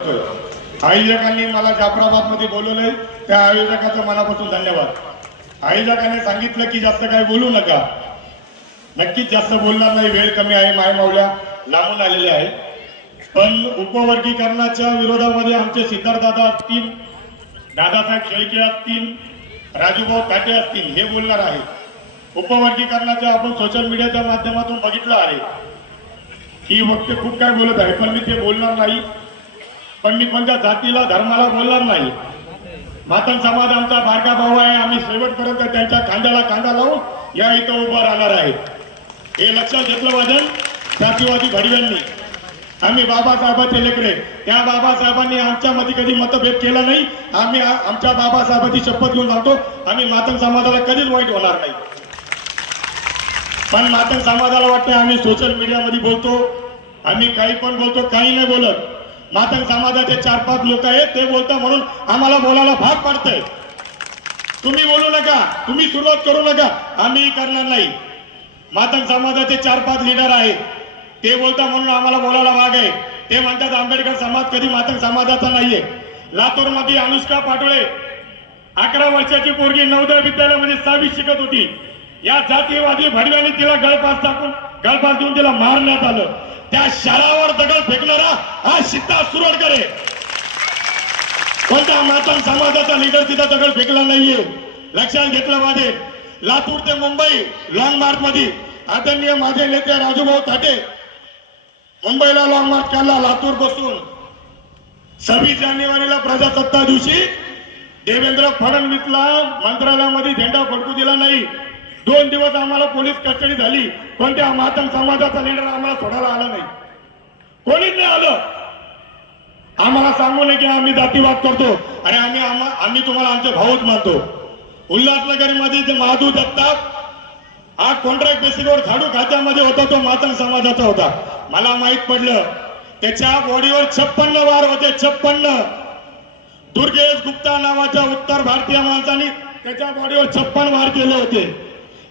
आयोजकांनी मला जाफराबादमध्ये बोलवलंय, त्या आयोजकाचं मनापासून धन्यवाद। आयोजकाने सांगितलं की जास्त काय बोलू नका, नक्कीच जास्त बोलणार नाही, वेळ कमी आहे, माय मावल्या लांबून आलेले आहे। पण उपवर्गीकरणाच्या विरोधामध्ये आमचे सिद्धार्थदादा असतील, दादासाहेब शेळके असतील, राजूभाऊ ताटे असतील, हे बोलणार आहे। उपवर्गीकरणाच्या आपण सोशल मीडियाच्या माध्यमातून बघितलं आहे की वक्ते खूप काय बोलत आहे, पण मी ते बोलणार नाही। पण मी कोणत्या जातीला धर्माला बोलणार नाही। मातंग समाज आमचा बारका भाऊ आहे, आम्ही शेवटपर्यंत त्यांच्या खांद्याला खांदा लावून या इथं उभा राहणार आहे, हे लक्षात घेतलं पाहिजे। जातीवादी भडव्यांनी आम्ही बाबासाहेबांचे लेकरे, त्या बाबासाहेबांनी आमच्यामध्ये कधी मतभेद केला नाही। आम्ही आमच्या बाबासाहेबांची शपथ घेऊन सांगतो, आम्ही मातंग समाजाला कधीच वाईट होणार नाही। पण मातंग समाजाला वाटतं आम्ही सोशल मीडियामध्ये बोलतो, आम्ही काही पण बोलतो, काही नाही बोलत। मातंग समाजाचे 4-5 लोक आहेत, ते बोलतात म्हणून आम्हाला बोलायला भाग पडतंय। तुम्ही बोलू नका, तुम्ही सुरुवात करू नका, आम्ही करणार नाही। मातंग समाजाचे 4-5 लीडर आहेत, ते बोलतात म्हणून आम्हाला बोलायला भाग आहे। ते म्हणतात आंबेडकर समाज कधी मातंग समाजाचा नाहीये। लातूर मध्ये अनुष्का पाटोळे 11 वर्षाची पोरगी नवोदय विद्यालयामध्ये 6वी शिकत होती, या जातीवादी भडव्याने तिला गळफास देऊन तिला मारण्यात आलं। त्या शाळावर दगड फेकणारा हा सिद्धार्थ सुरडकर आहे। कोणत्या मातंग समाजाचा लीडर तिथं दगड फेकला नाहीये, लक्षात घेतलं पाहिजे। लातूर ते मुंबई लॉंग मार्च मध्ये आदरणीय माझे नेते राजूभाऊ ताटे मुंबईला लॉंग मार्च काढला लातूर बसून। 26 जानेवारीला प्रजासत्ताक दिवशी देवेंद्र फडणवीसला मंत्रालयामध्ये झेंडा फडकू दिला नाही। 2 दिवस आम्हाला पोलीस कस्टडी झाली, पण त्या मातंग समाजाचा लीडर आम्हाला सोडायला आला नाही, कोणीच नाही आलं। आम्हाला सांगू नये की आम्ही जातीवाद करतो, आणि आम्ही तुम्हाला आमचे भाऊच मानतो। उल्हासनगरमध्ये जे महादू जगताप हा कॉन्ट्रॅक्ट बेसिसवर झाडू खात्यामध्ये होता, तो मातंग समाजाचा होता। मला माहित पडलं त्याच्या बॉडीवर 56 वार होते, 56। दुर्गेश गुप्ता नावाच्या उत्तर भारतीय माणसाने त्याच्या बॉडीवर 56 वार केले होते।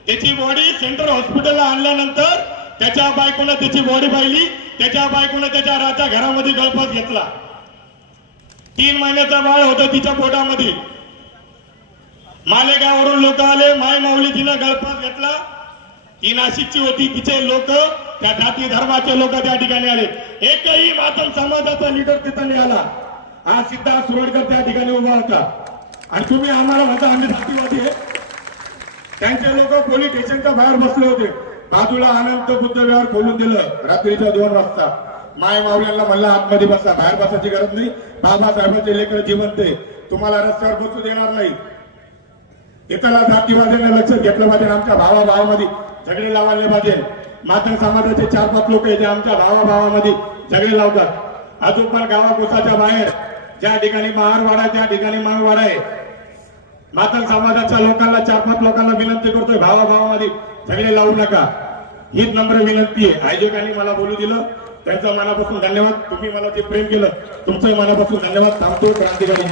त्याची बॉडी सेंट्रल हॉस्पिटलला आणल्यानंतर त्याच्या बायकोनं त्याची बॉडी पाहिली, त्याच्या बायकोनं त्याच्या राजा घरामध्ये गळफास घेतला। 3 महिन्याचा बाळ होतं तिच्या पोटामध्ये। मालेगाववरून लोक आले, माय माऊली तिनं गळफास घेतला। ती नाशिकची होती, तिचे लोक, त्या जाती धर्माचे लोक त्या ठिकाणी आले। एकही मातंग समाजाचा लीडर तिथं नाही आला। हा सिद्धार्थ सुरडकर त्या ठिकाणी उभा होता, आणि तुम्ही आम्हाला म्हणता आम्ही जातीवादी आहे। त्यांचे लोक पोलीस स्टेशनच्या बाहेर बसले होते, बाजूला अनंत बुद्ध विहार खोलून दिलं रात्रीच्या 2 वाजता। माय मावल्यांना म्हणलं आतमध्ये बसा, बाहेर बसायची गरज नाही, बाबासाहेबांचे लेकर जिवंत आहे, तुम्हाला रस्त्यावर बसू देणार नाही। इथला जातीवाद्यांना लक्षात घेतलं पाहिजे, आमच्या भावाभावामध्ये झगडे लावायला पाहिजे। मातंग समाजाचे 4-5 लोक आहेत, आमच्या भावाभावामध्ये झगडे लावतात। अजून पण गावाकोसाच्या बाहेर ज्या ठिकाणी महारवाडा आहे त्या ठिकाणी महारवाडा आहे। मातंग समाजाच्या लोकांना 4-5 लोकांना विनंती करतोय, भावाभावामध्ये झगडे लावू नका, हीच नम्र विनंती आहे। आयोजकांनी मला बोलू दिलं, त्यांचं मनापासून धन्यवाद। तुम्ही मला जे प्रेम केलं तुमचं मनापासून धन्यवाद। थांबतो, क्रांतिकारी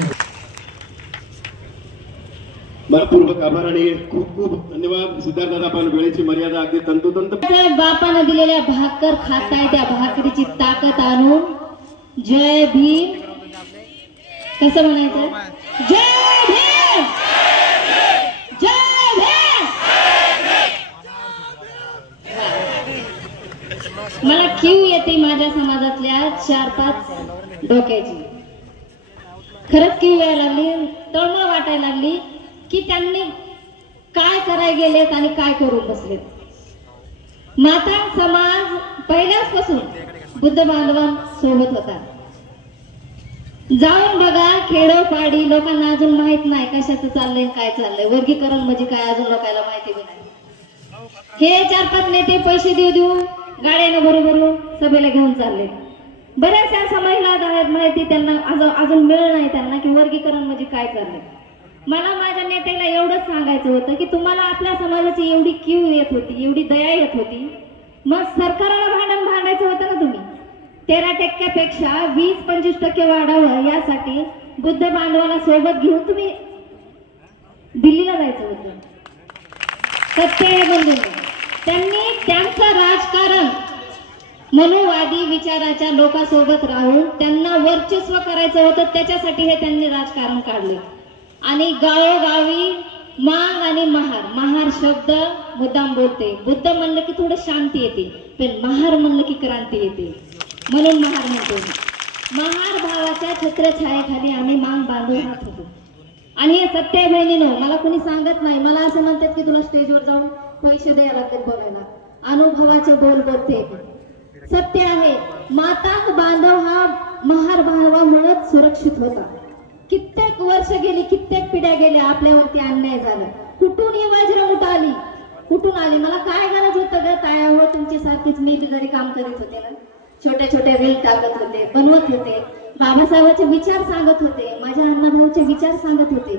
मनपूर्वक आभार आणि खूप खूप धन्यवाद सिद्धार्थदादा। आपण वेळेची मर्यादा अगदी तंतोतंत बापानं दिलेल्या भाकर खाताय, त्या भाकरीची ताकद आणून जय भीम, कसं म्हणायचं, जय भीम, जय भीम। मला कीव येते माझ्या समाजातल्या 4-5 डोक्याची, खरंच कीव यायला लागली, तळमळ वाटायला लागली की त्यांनी काय करायला गेलेत आणि काय करून बसलेत। मातंग समाज पहिल्यापासून बुद्ध बांधवांसोबत होता। जाऊन बघा खेडोपाडी, लोकांना अजून माहित नाही कशाचं चाललंय, काय चाललंय, वर्गीकरण म्हणजे काय अजून लोकांना माहिती बी नाही। हे 4-5 नेते पैसे देऊ गाड्याने बरोबर सभेला घेऊन चालले। बऱ्याचशा समाजाला माहिती त्यांना अजून मिळत नाही त्यांना की वर्गीकरण म्हणजे काय चाललंय। मला माझ्या नेत्याला एवढंच सांगायचं होतं की तुम्हाला आपल्या समाजाची एवढी कीव येत होती, एवढी दया येत होती, मग सरकारला भांडायचं होतं ना तुम्ही। 13% 20-25% वाढावं यासाठी बुद्ध बांधवाला सोबत घेऊन तुम्ही दिल्लीला जायचं होतं। तर ते म्हणजे त्यांनी त्यांचं राजकारण मनुवादी विचाराच्या लोकांसोबत राहून त्यांना वर्चस्व करायचं होतं, त्याच्यासाठी हे त्यांनी राजकारण काढले. आणि गावोगावी मांग आणि महार शब्द मुद्दाम बोलते. बुद्ध म्हणलं की थोडं शांती येते, पण महार म्हणलं की क्रांती येते, म्हणून महार म्हणतो. महार भावाच्या छत्रछायेखाली आम्ही मांग बांधून राहत होतो. आणि हे सत्य आहे बहिणीनो, मला कोणी सांगत नाही. मला असं म्हणतात की तुला स्टेजवर जाऊन पैसे द्यायला लागतात बोलायला. अनुभवाचे बोल बोलते. सत्य आहे, मातांग बांधव हा महार भावामुळेच सुरक्षित होता. कित्येक वर्ष गेली, कित्येक पिढ्या गेल्या, आपल्यावरती अन्याय झाला. कुठून ही वज्रमुठ आली, कुठून आली? मला काय गरज होतं ग ताया हो, तुमची सारखीच मी घरी काम करीत होते ना, छोटे छोटे रील टाकत होते, बनवत होते, बाबासाहेबांचे विचार सांगत होते, माझ्या अण्णाभाऊचे विचार सांगत होते.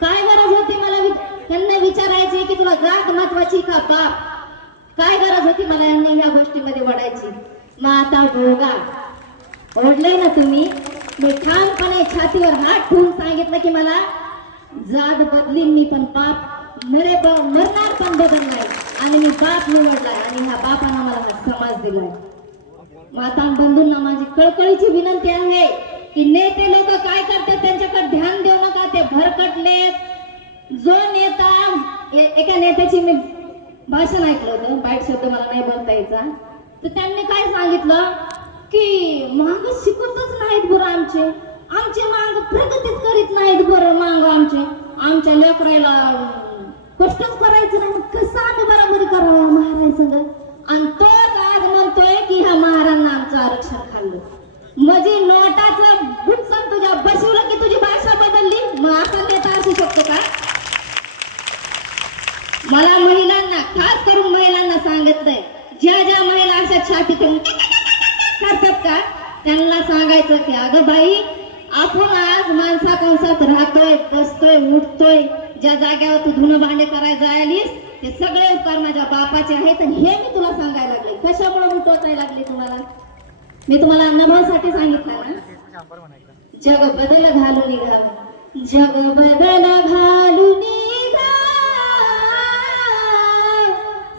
काय गरज होती मला त्यांना विचारायची की तुला जात महत्वाची का बाप? काय गरज होती मला यांनी ह्या गोष्टीमध्ये वडायची? मग आता भोगा ओढले ना तुम्ही. मी ठामपणे छातीवर हात ठेवून सांगितलं की मला जात बदलीन मी, पण बाप मरणार पण बदललाय. आणि मी बाप निवडलाय आणि ह्या बापानं मला हा समाज दिलाय. माता बंधूंना माझी कळकळीची विनंती आहे की नेते लोक काय करतात त्यांच्याकडे ध्यान देऊ नका. ते भरकटलेत. जो नेता, एका नेत्याची मी भाषण ऐकलं होतं, बाईट शब्द मला नाही बोलता यायचा, तर त्यांनी काय सांगितलं की मांग शिकतच नाहीत बरं आमचे मांग प्रगतीच करीत नाहीत बरं मांग आमच्या लेकराला कष्टच करायचं नाही, कसं आम्ही बरोबरी करावं महाराजांसंग. आणि तोच आज म्हणतोय की ह्या महाराजांना आमचं आरक्षण खाल्लं. म्हणजे नोटाचं बुटसन तुझ्या बसवलं की तुझी भाषा बदलली. मग असं नेता असू शकतो का? मला महिलांना, खास करून महिलांना सांगितलंय, ज्या ज्या महिला अशा छाती करतात का त्यांना सांगायचं की अगं बाई, आपण आज माणसा कंसात राहतोय, बसतोय, उठतोय, ज्या जाग्यावर तू धुणं भांडे करायला जायलीस ते सगळे उपकार माझ्या बापाचे आहेत. आणि हे मी तुला सांगायला लागले. कशामुळे मी टोचायला लागले तुम्हाला? मी तुम्हाला अण्णाभाऊसाठी सांगितलं ना, जग बदल घालून निघा, जग बदल घालून निघा,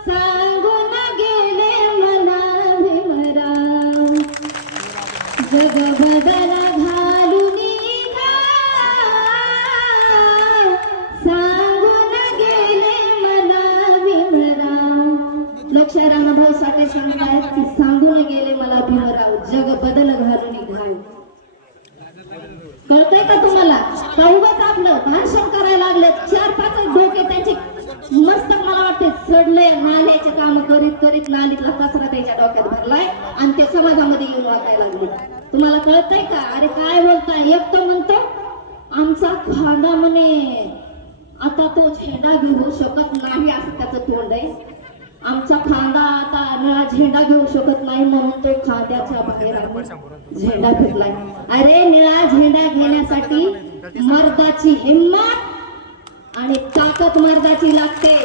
सांगून गेले मला भीमराव. जग बदल घालून निघा, सांगून गेले मला भीमराव. लोकशाहीर अण्णाभाऊ साठे सांगतात की सांगून गेले मला भीमराव, जग बदल घालून निघा. कळतंय का तुम्हाला? उगाच आपलं भाषण करायला लागले. 4-5 डोके त्यांचे मस्त मला वाटते सडले. नाल्याचे काम करीत करीत नालीतला कचरा त्याच्या डोक्यात भरलाय आणि ते समाजामध्ये येऊन वाटायला लागले. तुम्हाला कळतंय का? अरे काय बोलताय? एक तर म्हणतो आमचा खांदा म्हणे आता तो झेंडा घेऊ शकत नाही, असं त्याचं तोंड आहे. आमचा खांदा आता निळा झेंडा घेऊ शकत नाही म्हणून तो खांद्याच्या बाहेर झेंडा फेकलाय. अरे निळा झेंडा घेण्यासाठी मर्दाची हिम्मत आणि ताकद मर्दाची लागते.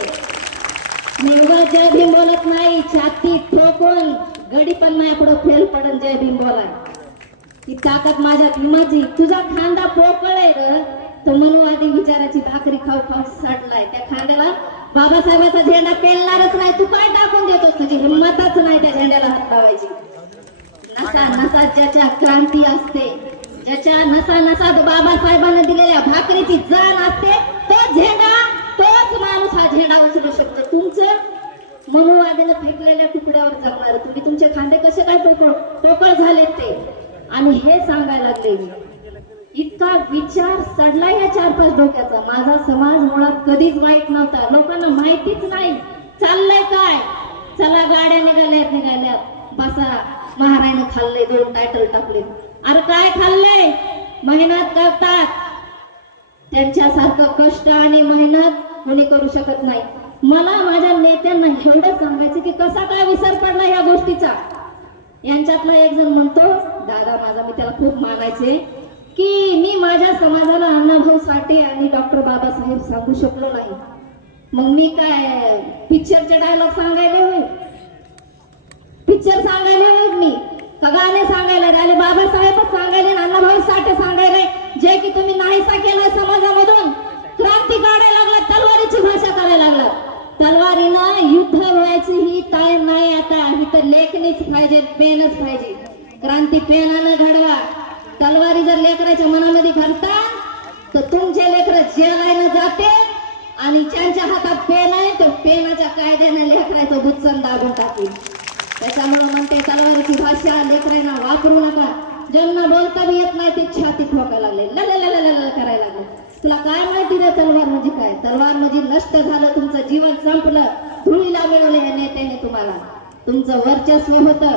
निवड जय भीम बोलत नाही, छाती ठोकून गडी पण नाही पुढे फेल पडून जय भीम बोलाय. ती ताकद माझ्या भीमाची. तुझा खांदा पोकळ आहे ग, तो मनुवादी विचाराची भाकरी खाऊ खाऊ सडलाय. त्या खांद्याला बाबासाहेबांचा झेंडा पेलणारच नाही. तू काय टाकून देतोस? तुझी हिंमतच नाही त्या झेंड्याला हात लावायची. नसा नसात ज्याच्या क्रांती असते, ज्याच्या नसा नसात बाबासाहेबांना दिलेल्या भाकरीची जाण असते, तो झेंडा, तोच माणूस हा झेंडा उचलू शकतो. तुमचं मनुवादीनं फेकलेल्या तुकड्यावर जगणार तुम्ही. तुमचे खांदे कसे काय पोकळ झालेत ते. आणि हे सांगायला लागले. इतका विचार सडला या 4-5 डोक्याचा. माझा समाज मुळात कधीच वाईट नव्हता. लोकांना माहितीच नाही चाललंय काय. चला गाड्या निघाल्यात बसा. महाराजांनी खाल्ले 2 टायटल टाकले. अरे काय खाल्ले? मेहनत करतात, त्यांच्यासारखं कष्ट आणि मेहनत कोणी करू शकत नाही. मला माझ्या नेत्यांना एवढं सांगायचं की कसा काय विसर पडला या गोष्टीचा. यांच्यातला एक जण म्हणतो, दादा माझा, मी त्याला खूप मानायचे, की मी माझ्या समाजाला अण्णाभाऊ साठे आणि डॉक्टर बाबासाहेब सांगू शकलो नाही. मग मी काय पिक्चरचे डायलॉग सांगायले होईल? पिक्चर सांगायले होईल मी का गाणे सांगायला? राहिले बाबासाहेबच सांगायले, अण्णाभाऊ साठे सांगायले, जे की तुम्ही नाहीसा केलं समाजामधून. क्रांती काढायला लागला, तलवारीची भाषा करायला लागला. तलवारीनं युद्ध व्हायची ही टाइम नाही आता. ही तर लेख पेनच पाहिजे, पेनच पाहिजे. क्रांती पेनानं घडवा. तलवारी जर लेकराच्या मनामध्ये घालता तर तुमचे लेकर जेलायला जाते आणि ज्यांच्या हातात पेन आहे तो पेनाच्या कायद्याने लेकराचं बुच्चन दाबून टाकेल. त्याच्यामुळे म्हणते तलवारीची भाषा लेकरांना वापरू नका. ज्यांना बोलता बी येत नाही ते छाती ठोकायला लागले, लललललल करायला लागले. तुला काय माहिती रे तलवार म्हणजे काय? तलवार म्हणजे नष्ट झालं, तुमचं जीवन संपलं, धुळीला मिळवले या नेत्याने तुम्हाला. तुमचं वर्चस्व होतं.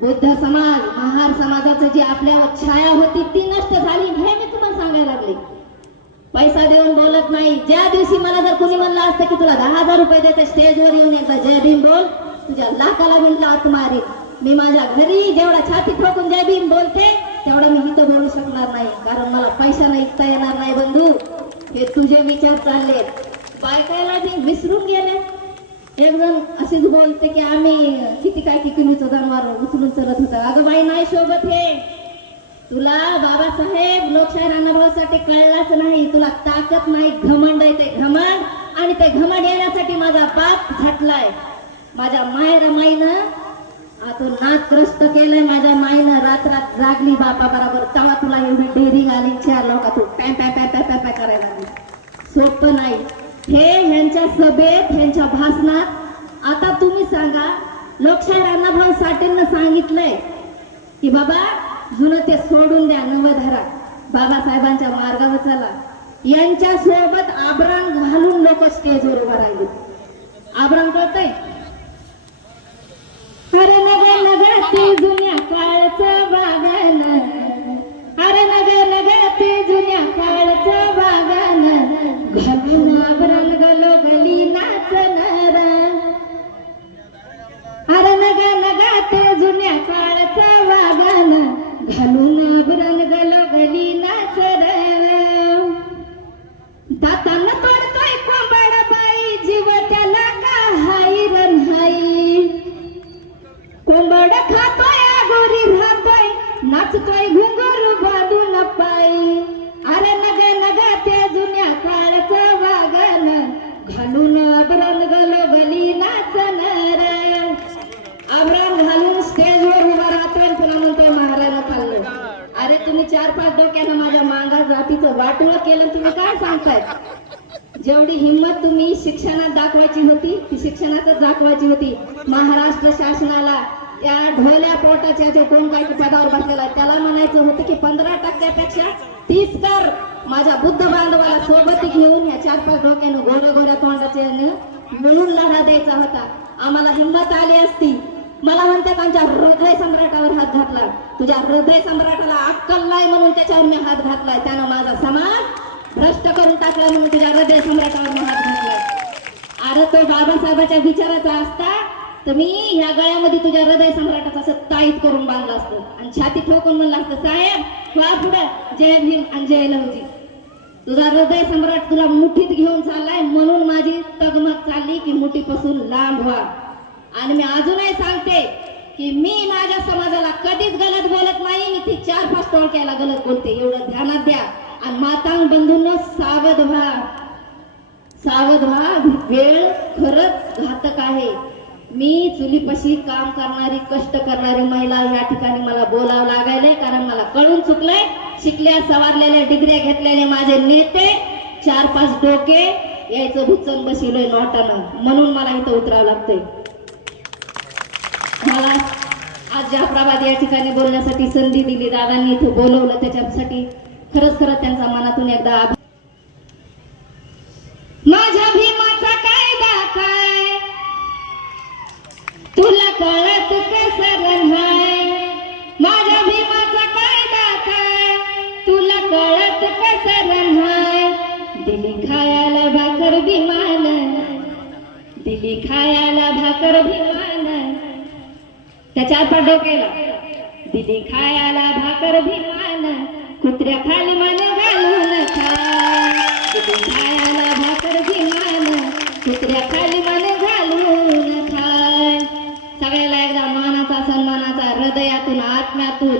बुद्ध समाज, महार समाजाचं जी आपल्यावर छाया होती ती नष्ट झाली, हे मी तुम्हाला सांगायला लागले. पैसा देऊन बोलत नाही. ज्या दिवशी मला जर कोणी म्हणलं असतं की तुला 10,000 रुपये देते, स्टेजवर येऊन एकदा जय भीम बोल, तुझ्या लाखाला मिळला आत मारेल. मी माझ्या घरी जेवढा छाती ठोकून जय भीम बोलते तेवढं मी इथं बोलू शकणार नाही, कारण मला पैशाने ऐकता येणार नाही. बंधू, हे तुझे विचार चालले. बायकायला मी विसरून गेले. एक जण अशीच बोलते की आम्ही किती काय किलोचं जनावर उचलून चलत होतं. अगं बाई, नाही शोभत हे. तुला बाबासाहेब लोकशाही रानभाऊसाठी कळलाच नाही. तुला ताकद नाही, घमंड आहे ते घमंड. आणि ते घमंड येण्यासाठी माझा बाप झटलाय. माझ्या माईनं आतून नादग्रस्त केलंय. माझ्या माईनं रात्रात जागली बापा बरोबर, तेव्हा तुला एवढी डेअरिंग आली. 4 लोक तू पॅ पॅ पॅ पॅ पॅ पॅ करायला लागली. सोपं नाही हे. ह्यांच्या सभेत, ह्यांच्या भाषणात आता तुम्ही सांगा, लोकशाही राणाभाऊ साठेंना सांगितलंय की बाबा जुनं ते सोडून द्या, नवं धरा, बाबासाहेबांच्या मार्गावर चला. यांच्या सोबत आभरण घालून लोक स्टेजवर उभा राहिले. आभरण कळतंय? अरे नग नग ते जुन्या काळचं बागान, अरे नग नग ते जुन्या काळचं बागान, घालून आभरण गलो गली नाचणार. अरे नग नग ते जुन्या काळचं बागान, घालून आभरण गलो गली नाचर. दातांना तोडतोय कोंबड बाई, जीव त्याला का हाई रन हाई. कोंबड खातोय, गोरी राहतोय, नाचतोय घुंगरू बांधून पायी. अरे नग नग त्या जुन्या काळचं वागण, घालून आभरण गलो गली नाचणार. आभरण घालून स्टेजवर उभा राहतोय, तुला म्हणतोय महाराज खाल्लं. अरे तुम्ही 4-5 डोक्यानं माझ्या मांगा जातीचं वाटोळं केलं, तुम्ही काय सांगताय? जेवढी हिंमत तुम्ही शिक्षणात दाखवायची होती ती शिक्षणातच दाखवायची होती. महाराष्ट्र शासनाला त्या ढोल्या पोटाच्या जे कोण काही पदावर बसलेला आहे त्याला म्हणायचं होतं की 15% 30 कर. माझ्या बुद्ध बांधवाला सोबत घेऊन या 4-5 डोक्यानं गोऱ्या गोऱ्या तोंडाचे मिळून लढा द्यायचा होता. आम्हाला हिंमत आली असती. मला म्हणते त्यांच्या हृदय सम्राटावर हात घातला. तुझ्या हृदय सम्राटाला अक्कल नाही म्हणून त्याच्यावर मी हात घातलाय. त्यानं माझा समाज भ्रष्ट करून टाकला म्हणून तुझ्या हृदय सम्राटावर मी हात घातलाय. अरे तो बाबासाहेबाच्या विचाराचा असता तर मी ह्या गळ्यामध्ये तुझ्या हृदय सम्राटाचा असं ताईत करून बांधलं असतं आणि छाती ठोकून म्हणलं असतं, साहेब वा पुढे जय भीम आणि जय लवजी. तुझा हृदय सम्राट तुला मुठीत घेऊन चाललाय म्हणून माझी तगमग चालली की मुठीपासून लांब व्हा. आणि मी अजूनही सांगते की मी माझ्या समाजाला कधीच गलत बोलत नाही. मी ती 4-5 टोळक्याला गलत बोलते, एवढं ध्यानात द्या. आणि मातांग बंधूंनो सावध व्हा, सावध व्हा. वेळ खरंच घातक आहे. मी चुलीपाशी काम करणारी, कष्ट करणारी महिला या ठिकाणी मला बोलावं लागायलंय, कारण मला कळून चुकलंय. शिकल्या सवारलेल्या डिग्र्या घेतलेले माझे नेते 4-5 डोके यायचं भुच्चन बसलोय नोटानं, म्हणून मला इथं उतरावं लागतंय. मला आज जाफराबाद या ठिकाणी बोलण्यासाठी संधी दिली, दादांनी इथं बोलवलं, त्याच्यासाठी खरंच त्यांचा मनातून एकदा आभार. माझ्या भीमाचा कायदा काय तुला कळत कसं नाही. माझ्या भीमाचा कायदा काय तुला कळत कसं नाही. दिली खायला भाकर भीमान, दिली खायला भाकर भीमान. त्या 4-5 डोक्याला दिली खायला भाकर भीमान, कुत्र्या खाली मान घालून खाय. दिली खायला भाकर भीमान, कुत्र्या खाली मान घालून खाय. सगळ्याला एकदा मानाचा सन्मानाचा हृदयातून आत्म्यातून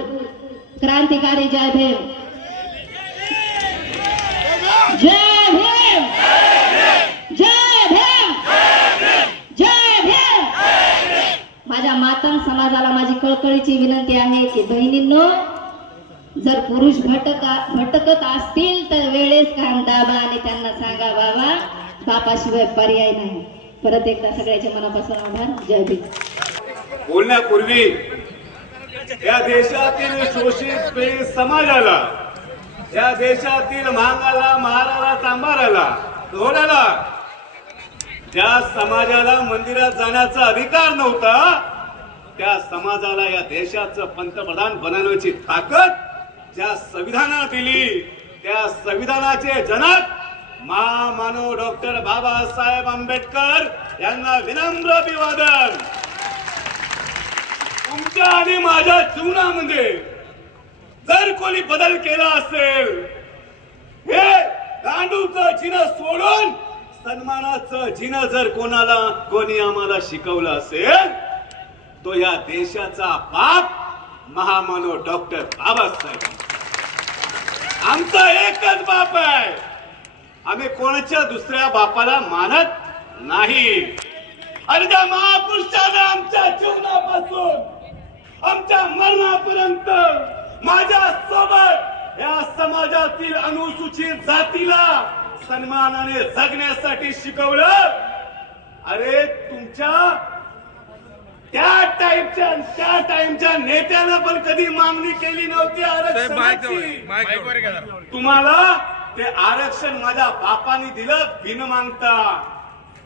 क्रांतिकारी जय भीम, जय भीम, जय भीम, जय भीम. माझ्या मातांना समाजाला माझी कळकळीची विनंती आहे की बहिणींनो, जर पुरुष भटकत असतील तर वेळेस कान दाबा आणि त्यांना सांगा बाबा बापाशिवाय पर्याय नाही. परत एकदा सगळ्याच्या मनापासून आभार. जय भीम. बोलण्यापूर्वी या देशातील शोषित पीडित समाजाला, या देशातील महागाला, महाराला, चांभाराला, ढोराला, ज्या समाजाला मंदिरात जाण्याचा अधिकार नव्हता, त्या समाजाला या देशाचं पंतप्रधान बनवण्याची ताकद ज्या संविधानानं दिली, त्या संविधानाचे जनक महामानव डॉक्टर बाबासाहेब आंबेडकर यांना विनम्र अभिवादन. तुमच्या आणि माझ्या जीवनामध्ये जर कोणी बदल केला असेल, हे गांडूचं जिनं सोडून सन्मानाचं जिनं जर कोणी आम्हाला शिकवलं असेल, तो या देशाचा बाप महामानव डॉक्टर बाबासाहेब. आमचा एकच बाप आहे. आम्ही कोणाच्या दुसऱ्या बापाला मानत नाही. आणि त्या महापुरुषाने आमच्या जीवनापासून आमच्या मरणापर्यंत माझ्या सोबत या समाजातील अनुसूचित जातीला सन्मानाने जगण्यासाठी शिकवलं. अरे तुमच्या त्या टाइमच्या नेत्यानं पण कधी मागणी केली नव्हती आरक्षणाची. तुम्हाला ते आरक्षण माझ्या बापाने दिलं बिन मागता.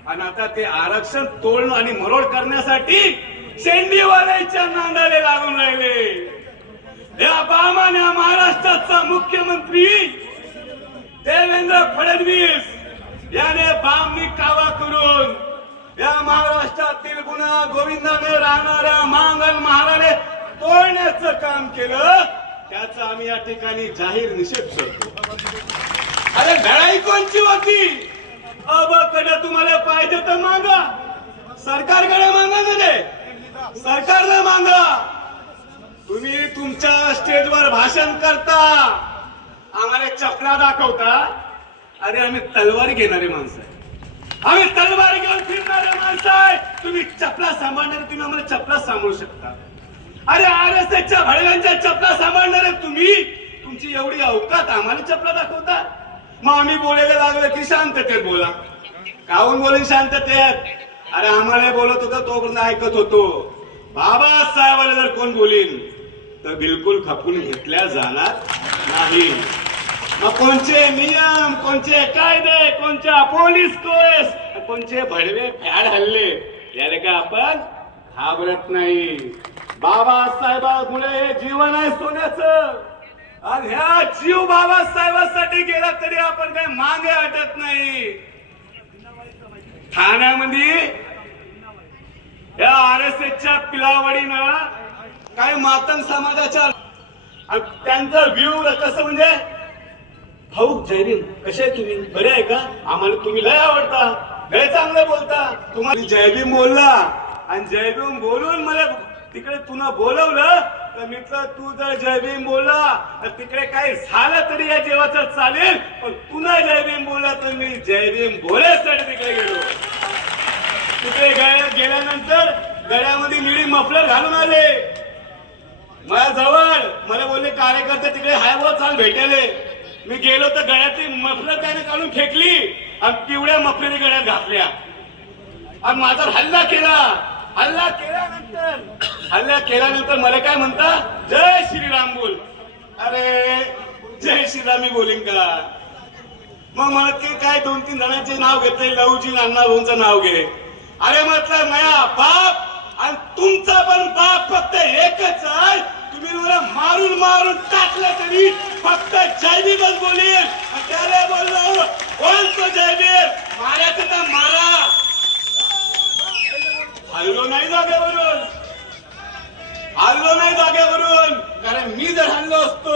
आणि आता ते आरक्षण तोडणं आणि मरोड करण्यासाठी शेंडीवाल्याच्या नांदाले लागून राहिले. या बामाने महाराष्ट्राचा मुख्यमंत्री देवेंद्र फडणवीस याने बामनी कावा करून या महाराष्ट्रातील गुन्हा गोविंदाने राहणाऱ्या मांगल महाराले तोडण्याचं काम केलं. त्याचा आम्ही या ठिकाणी जाहीर निषेध करतो. अरे लढाई कोणची होती? कडे तुम्हाला पाहिजे तर मागा, सरकारकडे मागा ना, ते सरकारला मागा. तुम्ही तुमच्या स्टेजवर भाषण करता, आम्हाला चपला दाखवता. अरे आम्ही तलवारी घेणारे माणसं आहे, आम्ही तलवार घेऊन फिरणारे माणसं आहे. तुम्ही चपला सांभाळणारे, तुम्ही आम्हाला चपला सांभाळू शकता. अरे RSSच्या भडव्यांच्या चपला सांभाळणारे तुम्ही, तुमची एवढी अवकात आम्हाला चपला दाखवता. मग आम्ही बोलायला लागलो की शांततेत बोला. काहून बोलून शांततेत? अरे आम्हाला बोलत होतं तोपर्यंत ऐकत होतो. बाबासाहेबाला जर कोण बोलीन तर बिलकुल खपून घेतल्या जाणार नाही. मग कोणचे नियम, कोणचे कायदे, कोणच्या पोलीस केस, कोणचे भडवे फॅड हल्ले याला का आपण घाबरत नाही. बाबासाहेबांमुळे हे जीवन आहे सोन्याचं. आणि ह्या जीव बाबासाहेबांसाठी गेला तरी आपण काही मागे हटत नाही. ठाण्यामध्ये या RSSच्या पिलावडीनं काही मातंग समाजाच्या त्यांचा व्ह्यू कसं म्हणजे, भाऊ जयभीम कसे आहे तुम्ही, बरे आहे का, आम्हाला तुम्ही लय आवडता, लय चांगलं बोलता. तुम्हाला जयभीम बोलला आणि जयभीम बोलून मला तिकडे तुला बोलवलं तर मित्र तू जर जयभीम बोलला तर तिकडे काही झालं तरी या जेवाचं चालेल, पण तुला जयभीम बोलला तर मी जयभीम बोलायसाठी तिकडे गेलो. तिकडे गेल्यानंतर गळ्यामध्ये निळी मफलर घालून आले माझ्या जवळ. मला बोलले कार्यकर्ते तिकडे हाय व चाल भेटायले. मी गेलो तर गळ्यातली मफलर त्याने काढून फेकली आणि पिवळ्या मफलरी गळ्यात घातल्या आणि माझा हल्ला केला. हल्ला केल्यानंतर मला काय म्हणता, जय श्रीराम बोल. अरे जय श्रीराम मी बोलीन का? मग म्हणत की काय 2-3 जणांचे नाव घेतले, लवजी अण्णा भाऊंचं नाव घे. अरे म्हटलं माझा बाप आणि तुमचा पण बाप फक्त एकच आहे. तुम्ही मला मारून मारून टाकलं तरी फक्त जयभीमच बोलील. त्याला बोललो बोलतो जयभीम, मारायचं तर मारा. हल्लो नाही जागेवरून, कारण मी जर हल्लो असतो,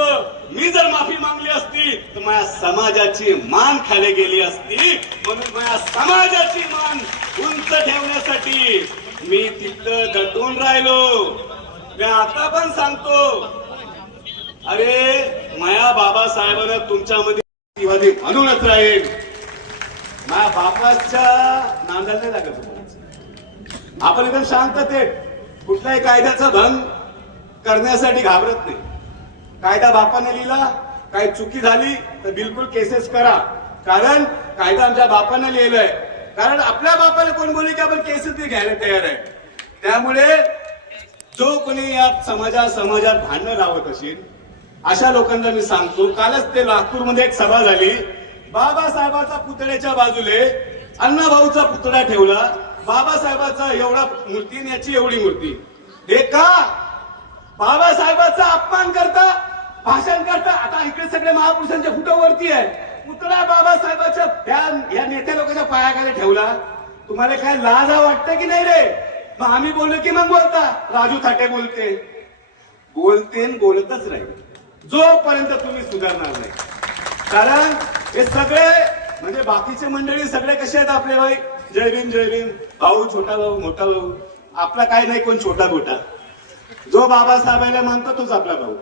मी जर माफी मागली असती तर माझ्या समाजाची मान खाली गेली असती. म्हणून माझ्या समाजाची मान उंच ठेवण्यासाठी मी तिथं दटून राहिलो. मी आता पण सांगतो, अरे माया बाबासाहेबांना तुमच्यामध्ये म्हणूनच राहील. माझ्या बापाच्या नांदाला नाही लागत. आपण एकदम शांततेत कुठल्याही कायद्याचा भंग करण्यासाठी घाबरत नाही. कायदा बापाने लिहिला, काही चुकी झाली तर बिलकुल केसेस करा, कारण कायदा आमच्या बापाने लिहिलाय. कारण आपल्या बापाला कोण बोलले की आपण केसेस बी घ्यायला तयार आहे. त्यामुळे जो कोणी या समाजात भांडणं लावत असेल अशा लोकांना मी सांगतो, कालच ते नागपूरमध्ये एक सभा झाली. बाबासाहेबाचा पुतळ्याच्या बाजूले अण्णाभाऊचा पुतळा ठेवला. बाबासाहेबाचा एवढा मूर्ती आणि याची एवढी मूर्ती. हे का? बाबासाहेबाचा अपमान करता, भाषण करता. आता इकडे सगळे महापुरुषांच्या फोटो वरती आहे. पुतळा बाबासाहेबाच्या या नेत्या लोकांच्या पायाखाली ठेवला. तुम्हाला काय लाज वाटतं की नाही रे? मग आम्ही बोललो की मग बोलता राजू थाटे बोलते बोलतच राहील जोपर्यंत तुम्ही सुधारणार नाही. कारण हे सगळे म्हणजे बाकीचे मंडळी सगळे कसे आहेत आपले भाई, जय भीम भाऊ, छोटा भाऊ, मोठा भाऊ. आपला काय नाही कोण छोटा मोठा. जो बाबासाहेबांना मानतो तोच आपला भाऊ,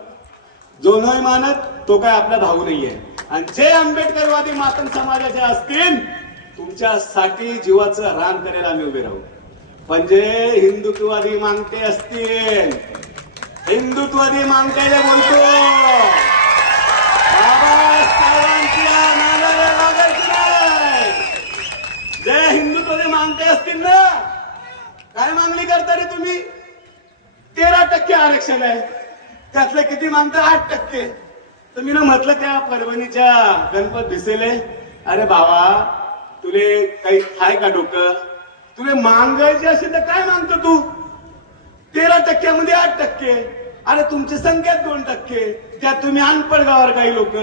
जो नाही मानत तो काय आपला भाऊ नाहीये. आणि जे आंबेडकरवादी मातंग समाजाचे असतील तुमच्यासाठी जीवाचं रान करायला आम्ही उभे राहू. पण जे हिंदुत्ववादी मागते असतील, हिंदुत्ववादी मागतेले बोलतो बाबासाहेबांच्या नादाला लागायचं नाही. जे हिंदुत्ववादी मागते असतील ना, काय मागणी करता रे तुम्ही? 13% आरक्षण आहे, त्यातलं किती मागतं? 8%. तर मी ना म्हटलं त्या परभणीच्या गणपत भिसेले, अरे बाबा तुले काही आहे का डोकं? तुले मागायचे असेल तर काय मागतो तू? 13%मध्ये 8%. अरे तुमची संख्या 2%, त्यात तुम्ही अनपढ गावावर काही लोक.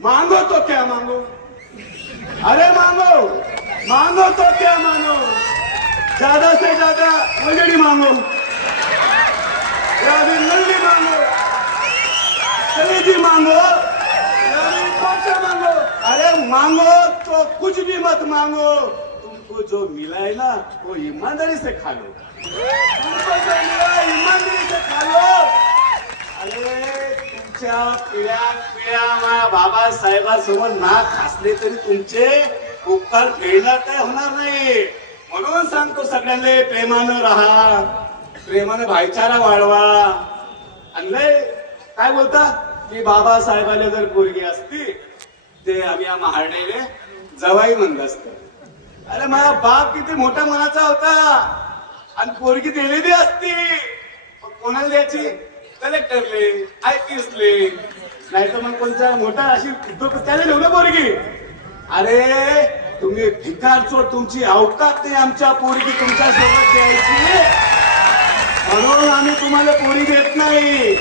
मांगो तो क्या मांगो, अरे मांगो तो क्या मांगो, ज्यादा से ज्यादा वजड़ी मांगो, या भी नल्ली मांगो, कलेजी मांगो, या भी पोचा मांगो. अरे मांगो तो कुछ भी मत मांगो, तुमको जो मिला है ना वो ईमानदारी से खा लो. तुमको जो मिला ईमानदारी से खा लो. अरे तुमच्या पिढ्या माझ्या बाबासाहेबांसमोर नाक खासले तरी तुमचे उपकार फेडणार काय होणार नाही. म्हणून सांगतो सगळ्यांना, प्रेमानं राहा, प्रेमानं भाईचारा वाढवा. आणि काय बोलता की बाबासाहेबाला जर पोरगी असती ते आम्ही या महाडले जवाई म्हणत असतो. अरे माझा बाप किती मोठा मनाचा होता आणि पोरगी दिलेली असती. कोणाला द्यायची? कलेक्टरले, IPSले, नाही तर मग कोणत्या मोठा अशी त्याला ठेवलं पोरगी. अरे तुम्ही भिकार चोट, तुमची अवकात नाही आमच्या पोरगी तुमच्या सोबत द्यायची. म्हणून आम्ही तुम्हाला पोरी देत नाही,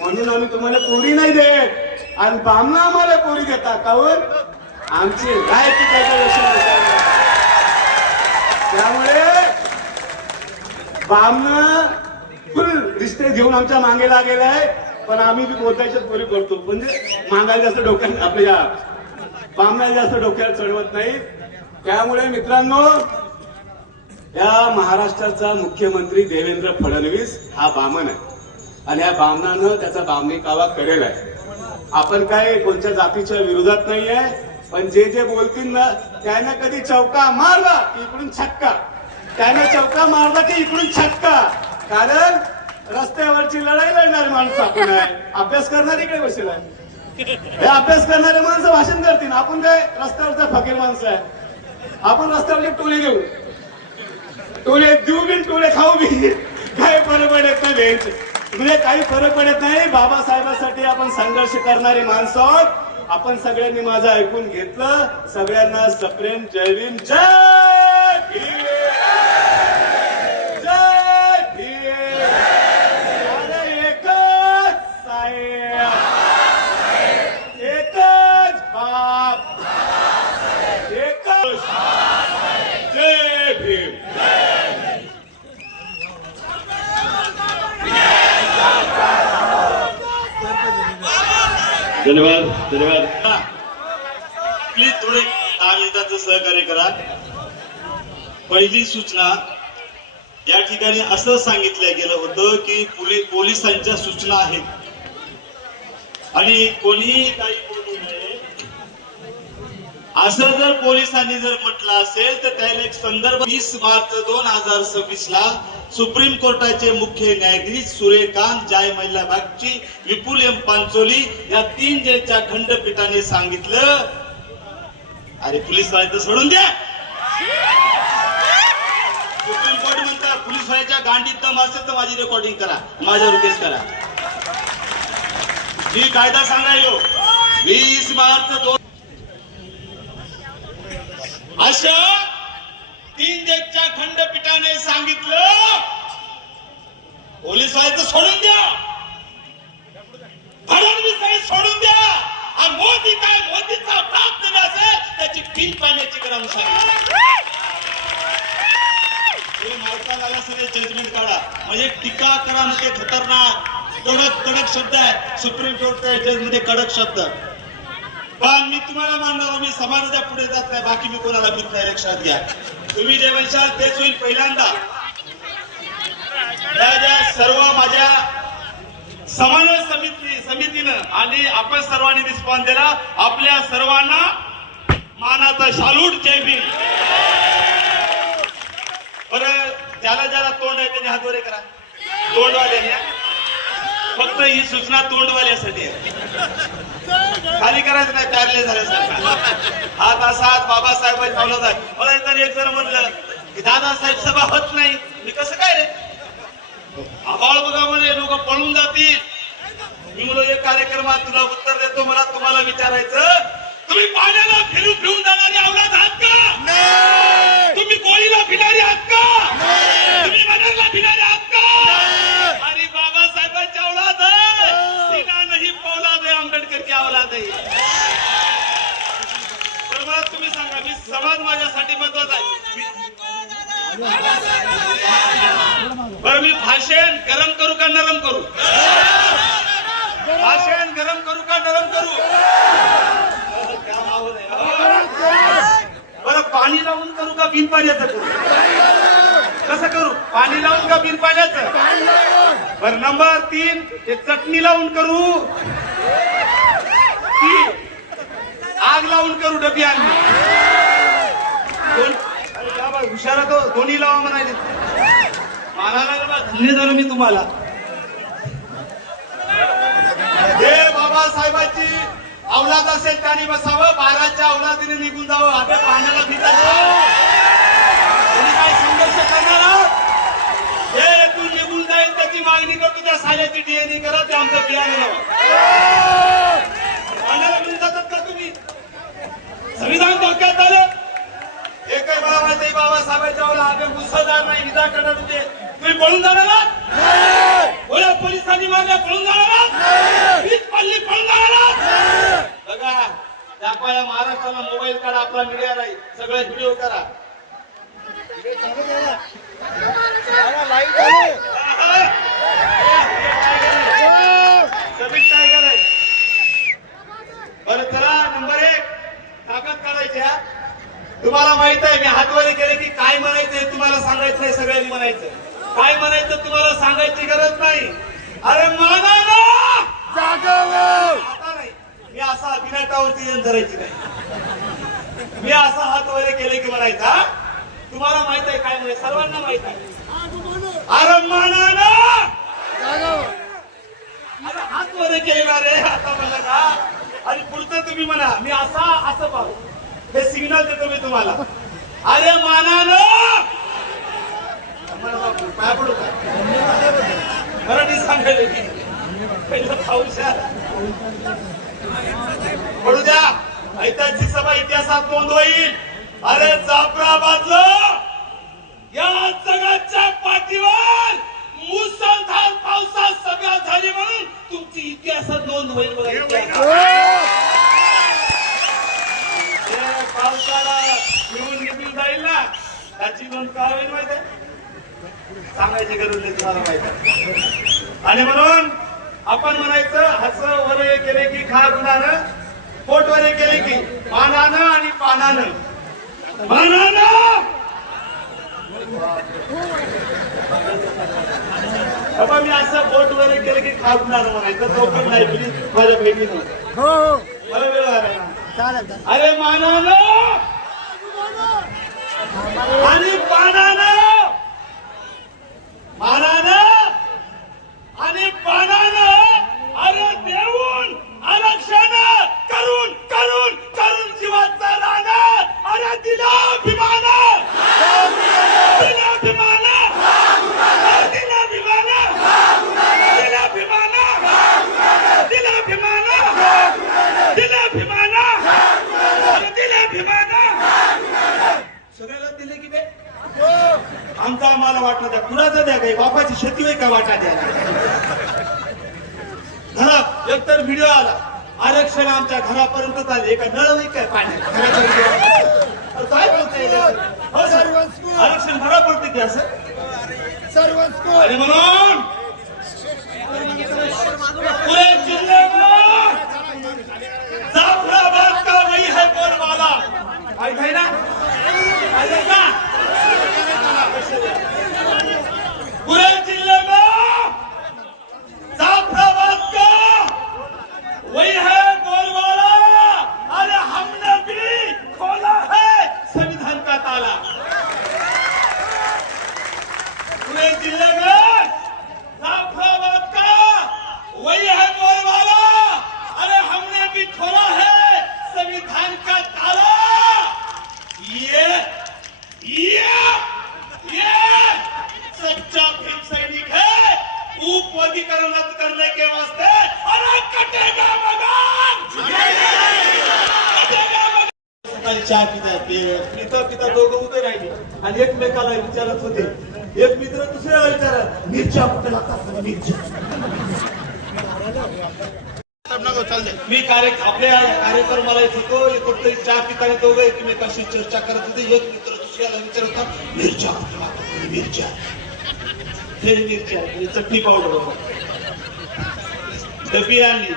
म्हणून आम्ही तुम्हाला पोरी नाही देत. आणि बामना आम्हाला पोरी देता कावर आमची लायकी त्यामुळे बामना फुल रिश्ते घेऊन आमच्या मागे लागेलाय. पण आम्ही बी बोलतायच्याच पोरी करतो, म्हणजे मागायला जास्त डोक्यात आपल्या बामना जास्त डोक्यात चढवत नाही. त्यामुळे मित्रांनो, या महाराष्ट्राचा मुख्यमंत्री देवेंद्र फडणवीस हा बामण आहे आणि या बामणानं त्याचा बामणी कावा करेल आहे. आपण काय कोणत्या जातीच्या विरोधात नाही आहे, पण जे जे बोलतील ना त्याने कधी चौका मारला की इकडून छक्का, त्याने चौका मारला की इकडून छक्का. कारण रस्त्यावरची लढाई लढणारी माणसं आपण आहे, अभ्यास करणारी इकडे बसेल आहे. हे अभ्यास करणारे माणसं भाषण करतील, आपण काय रस्त्यावरचा फकीर माणसं आहे. आपण रस्त्यावरचे टोले घेऊ, टोले देऊ बी टोले खाऊ बी, काही फरक पडत नाही द्यायचे, म्हणजे काही फरक पडत नाही. बाबासाहेबांसाठी आपण संघर्ष करणारे माणसं आहोत. आपण सगळ्यांनी माझं ऐकून घेतलं. सगळ्यांना सप्रेम जय भीम, जय भीम, जय भीम. अरे एकच साहेब, एकच बाप, एकच जय भीम. धन्यवाद. प्लीज थोडे 10 मिनिटाचं सहकार्य करा. पहिली सूचना, या ठिकाणी असं सांगितलं गेलं होतं की पोलिसांच्या सूचना आहेत आणि कोणीही काही बोलू नये असं जर पोलिसांनी जर म्हटलं असेल तर त्याला एक संदर्भ 20 मार्च 2026 ला सुप्रीम कोर्टाचे मुख्य न्यायाधीश सूर्यकांत जय महिला बागची विपुल एम पांचोली या 3 जजच्या खंडपीठाने सांगितलं अरे पोलीस व्हायचं सोडून द्या. सुप्रीम कोर्ट म्हणतात पोलीस व्हायच्या गांडीत दम असेल तर माझी रेकॉर्डिंग करा, माझ्यावर केस करा. मी कायदा सांगायलो 20 मार्च 2 अशा 3 जजच्या खंडपीठाने सांगितलं पोलीस व्हायचं सोडून द्या, फडणवीस साहेब सोडून द्या, आणि मोदी काय मोदीचा बाप जर असेल त्याची पिन पाण्याची करा म्हणून सांगितलं. मारताना सगळे जजमेंट काढा म्हणजे टीका करा म्हणजे खतरनाक कडक शब्द आहे. सुप्रीम कोर्टच्या जज मध्ये कडक शब्द. पण मी तुम्हाला मानणार मी समाजाच्या पुढे जात नाही, बाकी मी कोणाला भीत नाही, लक्षात घ्या. तुम्ही जे म्हणशाल तेच होईल. पहिल्यांदा ज्या सर्व माझ्या समन्वय समितीनं आणि आपण सर्वांनी रिस्पॉन्स दिला, आपल्या सर्वांना मानाचा शालूट, जय भीम. बरं ज्याला तोंड आहे त्याने हात वरे करा. तोंडवाल्याने फक्त ही सूचना तोंडवाल्यासाठी आहे, खाली करायचं नाही प्यारले झाल्यासारखं. हात असा हात बाबासाहेबांनी ठेवला जाय. मला इतर एक जण म्हणलं की दादासाहेब सभा होत नाही. मी कसं काय रे आबाळ बघा म्हणे लोक पळून जातील. मी म्हणलो एक कार्यक्रमात तुला उत्तर देतो. मला तुम्हाला विचारायचं तुम्ही पाण्याला फिरून जाणारी अवलाद आहात का? तुम्ही गोळीला फिरणारी आहात का? तुम्ही मनाला फिरणारी आहात का? अरे बाबासाहेबांची अवलाद आहे, सीना नाही पौलाद आहे, आंबेडकर की औलाद आहे. तर मला तुम्ही सांगा मी समाज माझ्यासाठी महत्वाचा आहे. बरं मी भाषण गरम करू का नरम करू? भाषण गरम करू का नरम करू? बरं पाणी लावून करू का बिन पाण्याचं करू? कसं करू? पाणी लावून का बिन पाण्याचं? बरं नंबर 3 हे चटणी लावून करू की आग लावून करू? डबी आणली हुशारा तो दोन्ही लावा म्हणाले. मानाला धन्य झालो मी तुम्हाला. हे बाबासाहेबांची अवलाद असेल त्याने बसावं, 12च्या अवलादीने निघून जावं. आता पाण्याला भिजायचं काय संघर्ष करणार हे येथून निघून जाईल त्याची मागणी करतो. त्या साल्याची डीएनए करा, ते आमचं बियाणं लावा. पाण्याला भिजून जातात का तुम्ही? संविधान धोक्यात आलं. एकही मला माहिती बाबासाहेबांच्या अवलाद गुस्सादार नाही, निदा करणार होते. तुम्ही पळून जाणार बोला पोलिसांनी मारल्या पळून जाणार पल्ली पळून जाणार. बघा दाखवा या महाराष्ट्राला मोबाईल काढा, आपला मीडिया नाही, सगळे व्हिडिओ करा. टायगर आहे. बरं चला नंबर 1 ताकद काढायची. तुम्हाला माहित आहे मी हातवारी केले की काय म्हणायचंय तुम्हाला सांगायचं नाही, सगळ्यांनी म्हणायचं. काय म्हणायचं तुम्हाला सांगायची गरज नाही. अरे माना ना आता नाही. मी असा अभिनेतावरती धरायची नाही. मी असा हात वगैरे केले की म्हणायचा. तुम्हाला माहित आहे काय म्हणे, सर्वांना माहित आहे. अरे माना ना अरे हात वगैरे केलेला रे आता म्हणलं का. आणि पुढचं तुम्ही म्हणा मी असं पाहू, हे सिग्नल देतो मी तुम्हाला. अरे माना ना पाय पडू का मराठी सांगायला की पहिलं पाऊशा पडू द्या. ऐतिहासिक सभा इतिहासात नोंद होईल. अरे जाफराबादला या जगाच्या पाठीवर मुसळधार पावसात सभा झाली म्हणून तुमची इतिहासात नोंद होईल. पावसाला निघून जाईल ना त्याची नोंद का होईल माहिती आहे? सांगायची गरज नाही तुम्हाला माहिती आहे. आणि म्हणून आपण म्हणायचं हस वरे केले की खा गुणानं, पोट वरे केले की पानानं आणि पानानं मानानं. बाबा मी असं पोट वगैरे केलं की खा गुणानं म्हणायचं. तो पण नाही प्लीज माझ्या बहिणीनं मला वेळ आला. अरे मानानं आणि पानानं, मानानं आणि पानानं अरे देऊन आरक्षण करून करून करून जीवाचा राहणार. अरे दिला अभिमान, दिला अभिमान, दिला अभिमान, दिला अभिमान, दिला अभिमान, दिला अभिमान, दिला अभिमान. सगळ्याला दिले की बे आमचा आम्हाला वाटा द्या, कुणाचा द्या, काही बापाची शेती होय का वाटा द्या. घरात एकतर व्हिडिओ आला, आरक्षण आमच्या घरापर्यंत आले, एका नळ नाही काय पाणी काय बोलताय आरक्षण घरापर्यंत ते असं. आणि म्हणून पुरे जिल्ह्यात जाफराबाद का वही है बोलवाला ऐकाय ना, ऐकाय ना. पूरे जिले में जाफराबाद का वही है बोलवाला. अरे हमने भी खोला है संविधान का ताला. पूरे जिले में जाफराबाद का वही है बोलवाला. अरे हमने भी खोला है संविधान का ताला. ये सच्चा भीम सैनिक है. उपवर्गीकरण रद्द करने के वास्ते अरे कटेगा मगान, कटेगा मगान. सकाळी चहा पिता पिता दोघं उभे राहिले आणि एकमेकाला विचारत होते. एक मित्र दुसऱ्याला विचारत, मिरच्या कुठे लागतात, मिरच्या. मी आपल्या कार्यक्रमाला येत होतो, कुठेतरी चहा पिताना दोघं एकमेकाशी चर्चा करत होते. एक मित्र दुसऱ्याला विचारत होता, मिरच्या कुठे लागतात, मिरच्या. हे मिरच्या, चटणी पावडर डबी आणली.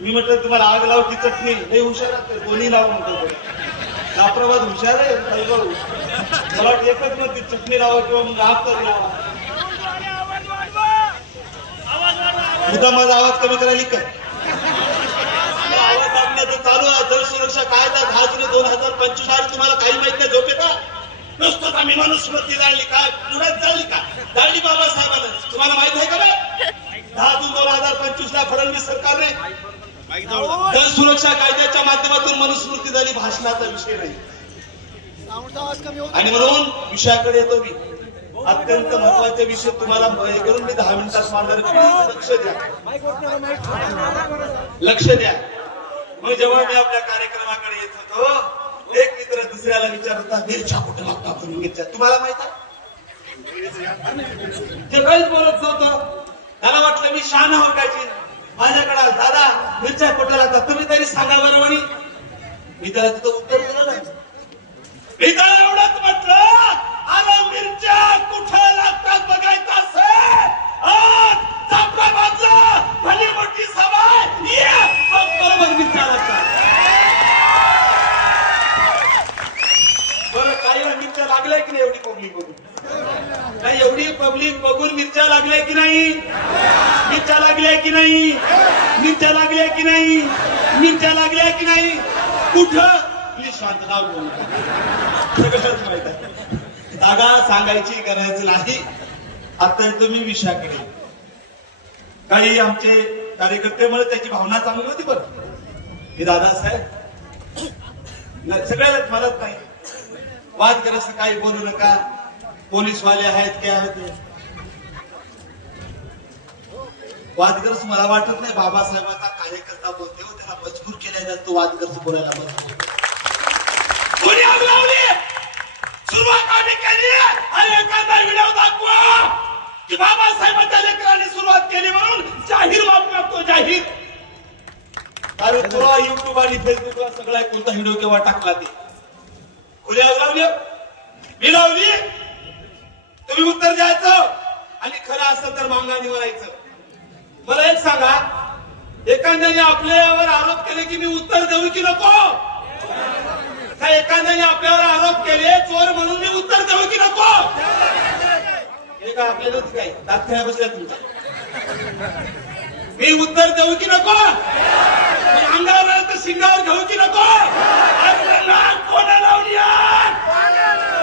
मी म्हटलं तुम्हाला आग लावती चटणी, हे हुशार आहे, कोणी लावून म्हणतो. जाफराबाद हुशार आहे भाऊ. मला वाटतं एकच म्हणते चटणी लावा किंवा मग आग तरी लावा. मुद्दा माझा आवाज कमी करायला काय आवाज दाबण्याचं चालू आहे. जल सुरक्षा कायदा 10 जुलै 2025 आहे. तुम्हाला काही माहित नाही, झोपे का नुसतंच आम्ही मनुस्मृती जाळली काय, पुण्यात जाळली का, जाळली बाबासाहेबांना. तुम्हाला माहित आहे का बे 10 जून 2025 ला फडणवीस सरकारने जल सुरक्षा कायद्याच्या माध्यमातून मनुस्मृती झाली. भाषणाचा विषय नाही. आणि म्हणून विषयाकडे येतो मी. अत्यंत महत्वाचे विषय तुम्हाला हे करून मी 10 मिनिटात मांडणार. लक्ष द्या, लक्ष द्या. मग जेव्हा मी आपल्या कार्यक्रमाकडे येत होतो, एक मित्र दुसऱ्याला विचारत होता, मिरच्या कुठे लागतात, मिरच्या. तुम्हाला माहित आहे ते काहीच बोलत नव्हतं. त्याला वाटलं मी शहाणा होकायची. माझ्याकडे दादा मिरच्या कुठे लागतात, तुम्ही तरी सांगा बरं. म्हणी मी त्याला तिथं उत्तर दिलं नाही. मी त्याला एवढंच म्हटलं, अरे मिरच्या कुठे लागतात बघायचं असेल, जाफराबादला भली मोठी सभा बरोबर मिरच्या लागतात. बरं काही मिरच्या लागल्या की नाही एवढी पब्लिक बघून, नाही एवढी पब्लिक बघून मिरच्या लागल्या की नाही, मिरच्या लागल्या की नाही, मिरच्या लागल्या की नाही, मिरच्या लागल्या की नाही. कुठं प्लीज शांत नाव बोलू, सगळंच माहित आहे. जागा सांगायची गरज नाही. आता तुम्ही विषयाकडे. काही आमचे कार्यकर्ते म्हणत त्याची भावना चांगली होती बरं की दादासाहेब सगळ्यालाच म्हणत नाही, वाद करायचं काही बोलू नका, पोलीसवाले आहेत काय आहेत. वादग्रस्त मला वाटत नाही बाबासाहेबांचा कार्यकर्ता बोलते हो, त्याला मजबूर केला जातो वादग्रस्त बोलायला. मजबूर कोणी आग लावली, सुरुवात आम्ही केली. आणि एखादा व्हिडिओ दाखवा की बाबासाहेबांच्या लेकरांनी सुरुवात केली म्हणून जाहीर माफ मागतो, जाहीर. अरे तुला युट्यूब आणि फेसबुकला सगळा कोणता व्हिडिओ केव्हा टाकला ते कोणी आग लावली, मी लावली. तुम्ही उत्तर द्यायचं आणि खरं असं तर मांगाने म्हणायचं. मला एक सांगा, एखाद्याने आपल्यावर आरोप केले की मी उत्तर देऊ की नको? का एखाद्याने आपल्यावर आरोप केले चोर म्हणून मी उत्तर देऊ की नको? हे का आपल्याला होती काय दात खेळा बसल्या तुमच्या? मी उत्तर देऊ की नको? अंगावर शिंगावर घेऊ की नको? अरे नाक कोणा लावली आग?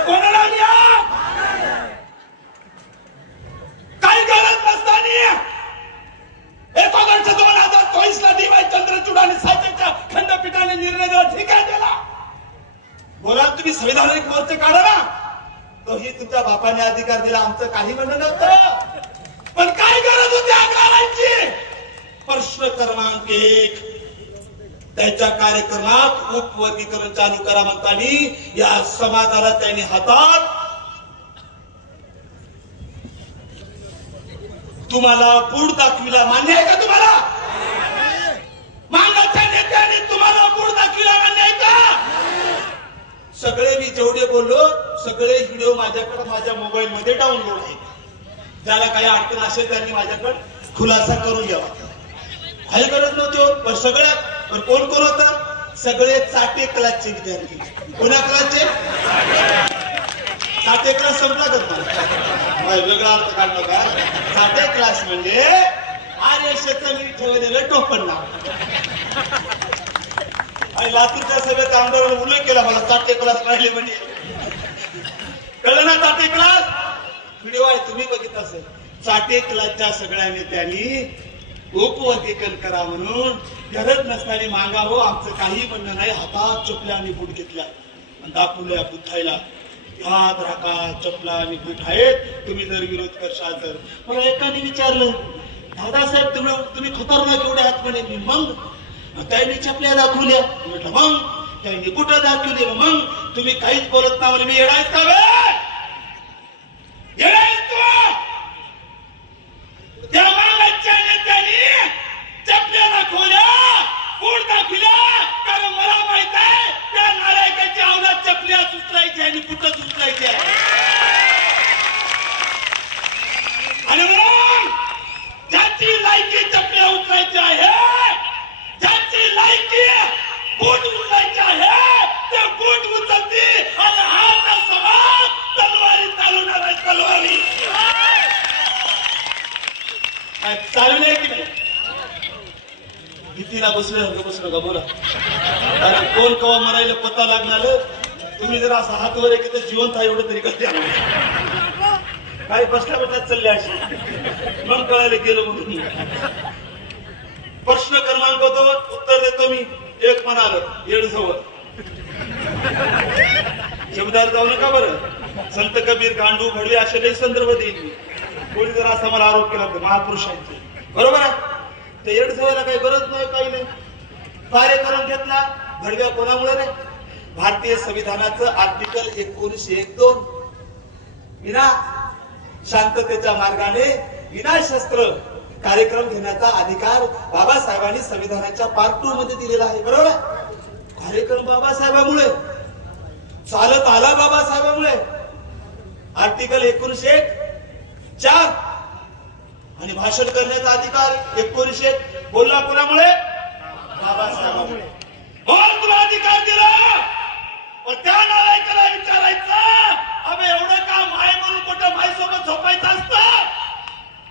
कोणा लावली आग? काही गरज नसताना 1 ऑगस्ट 2024 ला डी वाय चंद्रचूड आणि साजेच्या खंडपीठाने निर्णय दिला, ठीक आहे त्याला बोला, तुम्ही संविधानिक मोर्चे काढा ना, तोही तुमच्या बापाने अधिकार दिला, आमचं काही म्हणणं नव्हतं, पण काय गरज होती आग्रहाची? प्रश्न क्रमांक 1 त्याच्या कार्यक्रमात उपवर्गीकरण चालू करा म्हणताना या समाजाला त्यांनी हातात तुम्हाला बूड दाखविला, मान्य आहे का तुम्हाला? मागाच्या नेत्याने तुम्हाला बूड दाखविला, मान्य आहे का? सगळे मी जेवढे बोललो सगळे व्हिडिओ माझ्याकडे माझ्या मोबाईल मध्ये डाउनलोड आहेत. ज्याला काही अडचण असेल त्यांनी माझ्याकडे खुलासा करून घ्यावा. काही गरज नव्हती हो, पण सगळ्यात पण कोण कोण होता? सगळे चाटे क्लासचे विद्यार्थी. कोणा क्लासचे? चाटे क्लास संपला करता वेगळा अर्थ काढला का? चाटे क्लास म्हणजे आर्यशेचं मी ठेवलेलं टोपण नाव. आणि लातूरच्या सभेत आमदारांनी उल्लेख केला मला, चाटे क्लास राहिले म्हणजे. कळलं ना चाटे क्लास? व्हिडिओ आहे, तुम्ही बघितला असेल. चाटे क्लासच्या सगळ्या नेत्यांनी उपवर्गीकरण करा म्हणून गरज नसताना मागावं, आमचं काही म्हणणं नाही. हातात चपल्या आणि बूट घेतल्या आणि दाखवल्या बुद्धायला, हात राखा, चपला आणि बूट आहेत, तुम्ही जर विरोध करशाल तर. मला एकाने विचारलं, दादासाहेब तुम्ही खतरनाक एवढे आहात म्हणे. मी मग त्यांनी चपल्या दाखवल्या, म्हटलं मग त्यांनी कुठं दाखवली, मग तुम्ही काहीच बोलत ना म्हणे. मी येडायच का वे? येडायच तू? त्या मागाच्या नेत्यांनी चपल्या दाखवल्या, बूट दाखवल्या, कारण मला माहित आहे त्या नालायकाच्या अवलाद चपल्या सुचलायच्या आणि कुठं सुचलायच्या. आणि म्हणून ज्याची लायकी चपल्या उचलायची आहे, ज्याची लायकी बूट उचलायची आहे, ते बूट उचलते आणि हा समाज तलवारी चालवणार आहे. तलवारी चालवली आहे की नाही? भीतीला बसलं का बोला. अरे कोण कवा मरायला पत्ता लागणार? तुम्ही जर असं हात वर की तर जिवंत आहे एवढं तरी करते. काही बसल्या बसल्यात चालले असे, मग कळायला गेलो म्हणून. प्रश्न क्रमांक 2 उत्तर देतो मी. एक म्हणाल येडजवळ शब्दार जाऊ नका बरं. संत कबीर, गांडू, भडवे असे लई संदर्भ देईल मी. कोणी जर असा मला आरोप केला तर महापुरुषांचे, बरोबर आहे. ते येडजवळला काही गरज नाही, काही नाही. कार्यक्रम घेतला भडव्या कोणामुळे नाही? भारतीय संविधानाचं आर्टिकल 19(1)(2) विना शांततेच्या मार्गाने विना शस्त्र कार्यक्रम घेण्याचा अधिकार बाबासाहेबांनी संविधानाच्या पार्ट 2 मध्ये दिलेला आहे, बरोबर आहे. कार्यक्रम बाबासाहेबांमुळे चालत आला, बाबासाहेबांमुळे. आर्टिकल 19(1)(4) आणि भाषण करण्याचा अधिकार 19(1) बोलला कोणामुळे? बाबासाहेबांमुळे. म्हणून तुला अधिकार दिला, पण त्या नालायकाला विचारायचं, अबे एवढं काम आहे म्हणून कुठं माईसोबत झोपायचं असतं?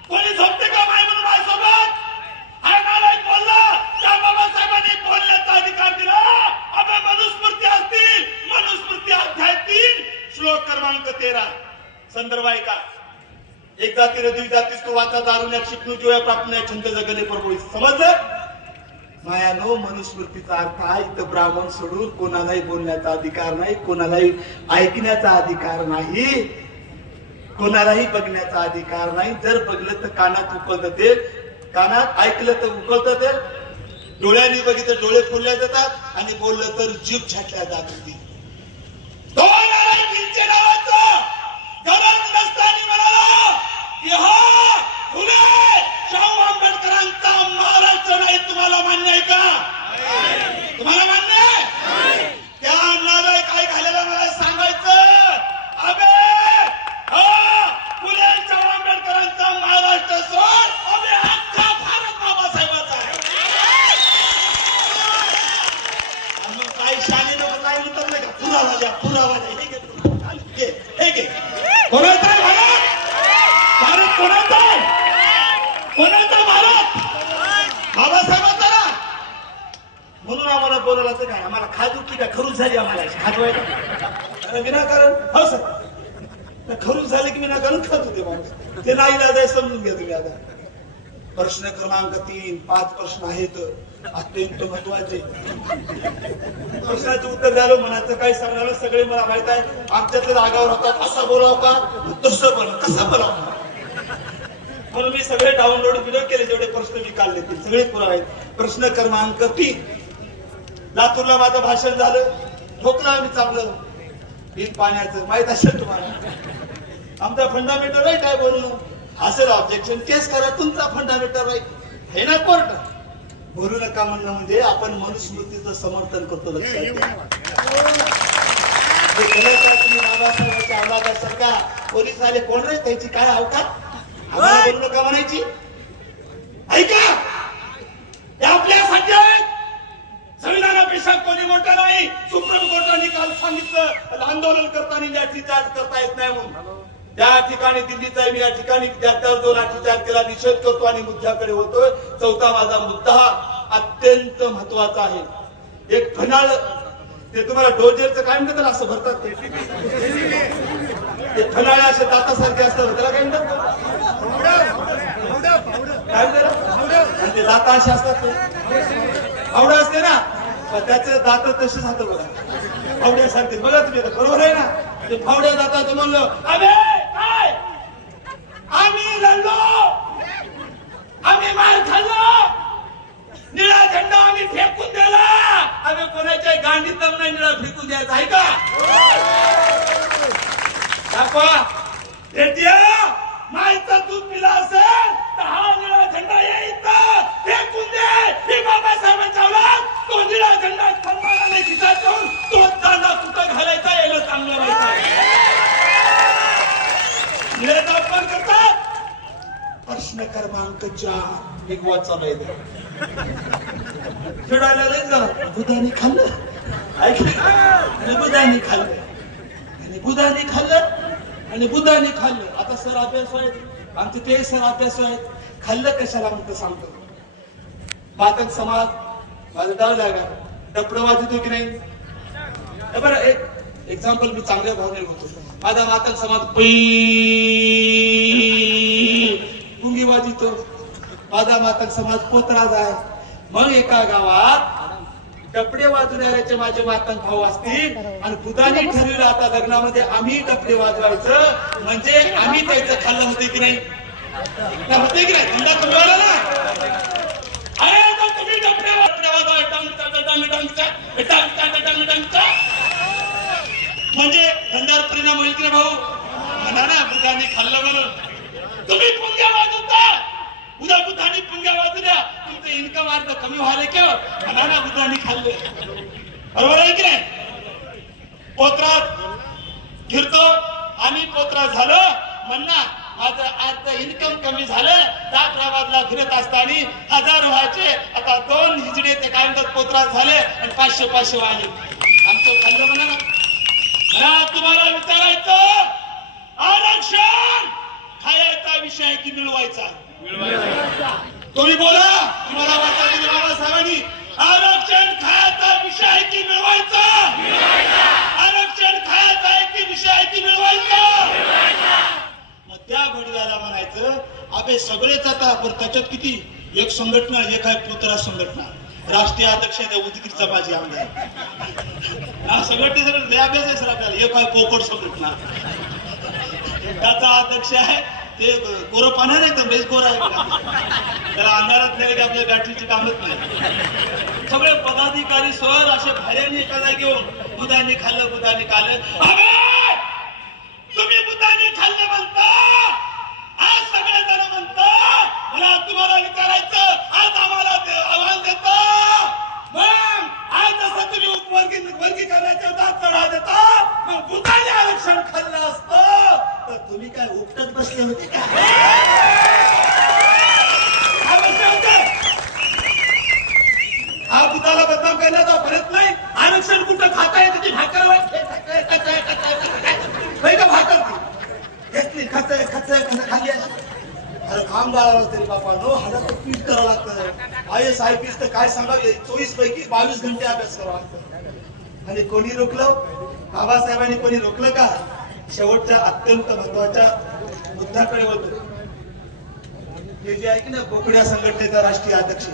कोणी झोपते का माय म्हणून माझ्यासोबत? हा नालायक बोलला, त्या बाबासाहेबांनी बोलण्याचा अधिकार दिला. अबे मनुस्मृती असतील, मनुस्मृती अध्याय 3 श्लोक क्रमांक 13 संदर्भ आहे का? एक जातीने दुई जातीस तो वाचा दारुण्या शिकणू जो प्राप्त नाही छंद जगले परपोळी. समजलं? मायानो, मनुस्मृतीचा अर्थ आहे इथं ब्राह्मण सोडून कोणालाही बोलण्याचा अधिकार नाही, कोणालाही ऐकण्याचा अधिकार नाही, कोणालाही बघण्याचा अधिकार नाही. जर बघलं तर कानात उकळतं तेल, कानात ऐकलं तर उकळतं तेल, डोळ्यांनी बघितलं डोळे फुलल्या जातात आणि बोललं तर जीभ छाटल्या जात होती. गरज नसताना म्हणाला की हा फुले शाहू आंबेडकरांचा महाराष्ट्र नाही. तुम्हाला मान्य आहे का? तुम्हाला मान्य आहे? त्या अन्नाला काय घालेला मला सांगायचं. अबे फुले शाहू आंबेडकरांचा महाराष्ट्र सोड, अबे अख्खा भारत बाबासाहेबांचा आहे. मग काही शाने नको काय म्हणतात नाही का? पुरावा द्या, पुरावा द्या. हे घे कोणाचा आहे भारत? भारत कोणाचा आहे? कोणाचा भारत? बाबासाहेबांचा. म्हणून आम्हाला बोलायला तर काय आम्हाला खाज उठली काय खरूच झाली आम्हाला खाजवायला विनाकारण हो सर खरूच झाले की विनाकारण खात होते माणूस ते नाही इलाज आहे समजून घ्या तुम्ही आता प्रश्न क्रमांक 3 5 प्रश्न आहेत अत्यंत महत्वाचे प्रश्नाचं उत्तर द्यालो म्हणायचं काय सांगणार सगळे मला माहित आहे आमच्यातले रागावर होतात असं बोलाव का तसं बोलाव कसं बोलाव म्हणून मी सगळे डाउनलोड व्हिडिओ केले जेवढे प्रश्न मी काढले ते सगळे पुरावे आहेत प्रश्न क्रमांक 3 लातूरला माझं भाषण झालं ठोकलं आम्ही चांगलं बिल पाण्याचं माहित असेल तुम्हाला आमचा फंडामेंटल राईट आहे बोलणं असेल ऑब्जेक्शन केस करा तुमचा फंडामेंटल राईट हे ना कोर्ट बोलू नका म्हणणं म्हणजे आपण मनुस्मृतीचं समर्थन करतो लक्षात घ्या. जे गलत आहे तुम्ही बाबासाहेबांच्या औलादासारखा पोलीस आले कोण रे त्याची काय अवकात आम्हाला बोलू नका म्हणायची ऐका हे आपल्यासाठी आहेत संविधानापेक्षा कोणी मोठं नाही सुप्रीम कोर्टाने काल सांगितलं आंदोलन करताना लाठीचार्ज करता येत नाही म्हणून त्या ठिकाणी दिल्लीचा मी या ठिकाणी विद्यार्थ्यावर जो लाठीचार्ज केला निषेध करतो आणि मुद्द्याकडे होतोय चौथा माझा मुद्दा हा अत्यंत महत्वाचा आहे एक फनाळ ते तुम्हाला डोजरचं काय म्हणतात असं भरतात ते फनाळे असे दातासारखे असतात त्याला काय म्हणतात काय म्हणतात ते दाता असे असतात आवडा असते ना त्याचे दात तसे जातं बघा फावड्यासारखे बघा तुम्ही बरोबर आहे ना ते फावड्या दाताचं म्हणलं अबे काय आम्ही लढलो आम्ही मार खाल्लो निळा झेंडा आम्ही फेकून दिला आम्ही कोणाच्या गांडीत नाही निळा फेकून द्यायचा आहे का मायचं दूध पिला असेल तर हा निळा झेंडा यायचा फेकून दे ही बाबासाहेबांच्या औलाद तो निळा झेंडा खंबाला नाही खिचायचा तो दांडा कुठं घालायचा याला चांगलं माहिती निळ्याचा अपमान करतात प्रश्न क्रमांक 4 एक वाद चालू आहे खेळायला लय झाला बुधाने खाल्लं ऐकलं आणि बुधाने खाल्लं आणि बुधाने खाल्लं आणि बुधाने खाल्लं आता सर अभ्यास आहेत आमचे ते सर अभ्यास आहेत खाल्लं कशाला म्हणतं सांगतो मातंग समाज माझं डाव लागा डपडं वाजतो की नाही बरं एक एक्झाम्पल मी चांगल्या भावनेला होतो माझा मातंग समाज पुंगी वाजितो माझा मातंग समाज पोतराज आहे मग एका गावात डपडे वाजवणाऱ्याचे माझे मातंग भाऊ असतील आणि बुधाने ठरवलं आता लग्नामध्ये आम्ही डपडे वाजवायचं म्हणजे आम्ही त्याचं खाल्लं होते की नाही होते की नाही धंदा तुम्हाला ना अरे तुम्ही डपडे म्हणजे धंद्यावर परिणाम होईल की नाही भाऊ म्हणा ना बुधाने खाल्लं म्हणून तुम्ही पुंग्या वाजवता उद्या बुधाने पुंग्या वाजवल्या तुमचं इन्कम अर्ध कमी व्हायला केव्हा म्हणा ना बुधाने खाल्ले बरोबर आहे की नाही पोत्रात फिरतो आम्ही पोत्रा झालो म्हणणार माझं अर्ध इन्कम कमी झालं जाफराबादला फिरत असताना 1000 व्हायचे आता 2 हिजडे ते काय म्हणतात पोत्रात झाले आणि 500 वाढले आमचं खाल्लं म्हणा मला तुम्हाला विचारायचं आरक्षण खायचा विषय आहे की मिळवायचा तुम्ही बोला तुम्हाला वाटतं की बाबासाहेबांनी आरक्षण खायचा विषय आहे की मिळवायचा आरक्षण खायचा आहे की विषय आहे की मिळवायचा मग त्या घडव्याला म्हणायचं अबे सगळेच आता आपण त्याच्यात किती एक संघटना एक आहे पोतरा संघटना राष्ट्रीय अध्यक्ष आहे उदगीरचा माझी आमदार संघटनेचा अभ्यास आहे सर आपल्याला एक आहे पोकट संघटना त्याचा अध्यक्ष आहे ते कोरं पाणी नाही तर बेस कोर आहे त्याला अंधारात नाही की आपल्या बॅटरीची कामच नाही सगळे पदाधिकारी सर असे भाड्याने एखादा घेऊन बुधाने खाल्लं तुम्ही बुधाने खाल्लं म्हणता आज सगळे जण म्हणता मला तुम्हाला विचारायचं आज आम्हाला आव्हान देता मग आज जसं तुम्ही वर्गीकरणाच्या दात चढा देता मग बुधाने आरक्षण खाल्लं असतं तर तुम्ही काय उपटत बसले होते का हा बुधाला बदनाम करण्याचा परत नाही आरक्षण कुठं खाता येतं की भाकर का भाकर घेतली खच खाल्ली अरे काम गाळावं तरी बापा नो हजार तर पीठ करावं लागतं. IAS IPS तर काय सांगावे, 24 पैकी 22 घंटे अभ्यास करावा लागतं. आणि कोणी रोखलं? बाबासाहेबांनी कोणी रोखलं का? शेवटच्या अत्यंत महत्वाच्या मुद्द्याकडे होतो. हे जे आहे की ना बोकड्या संघटनेचा राष्ट्रीय अध्यक्ष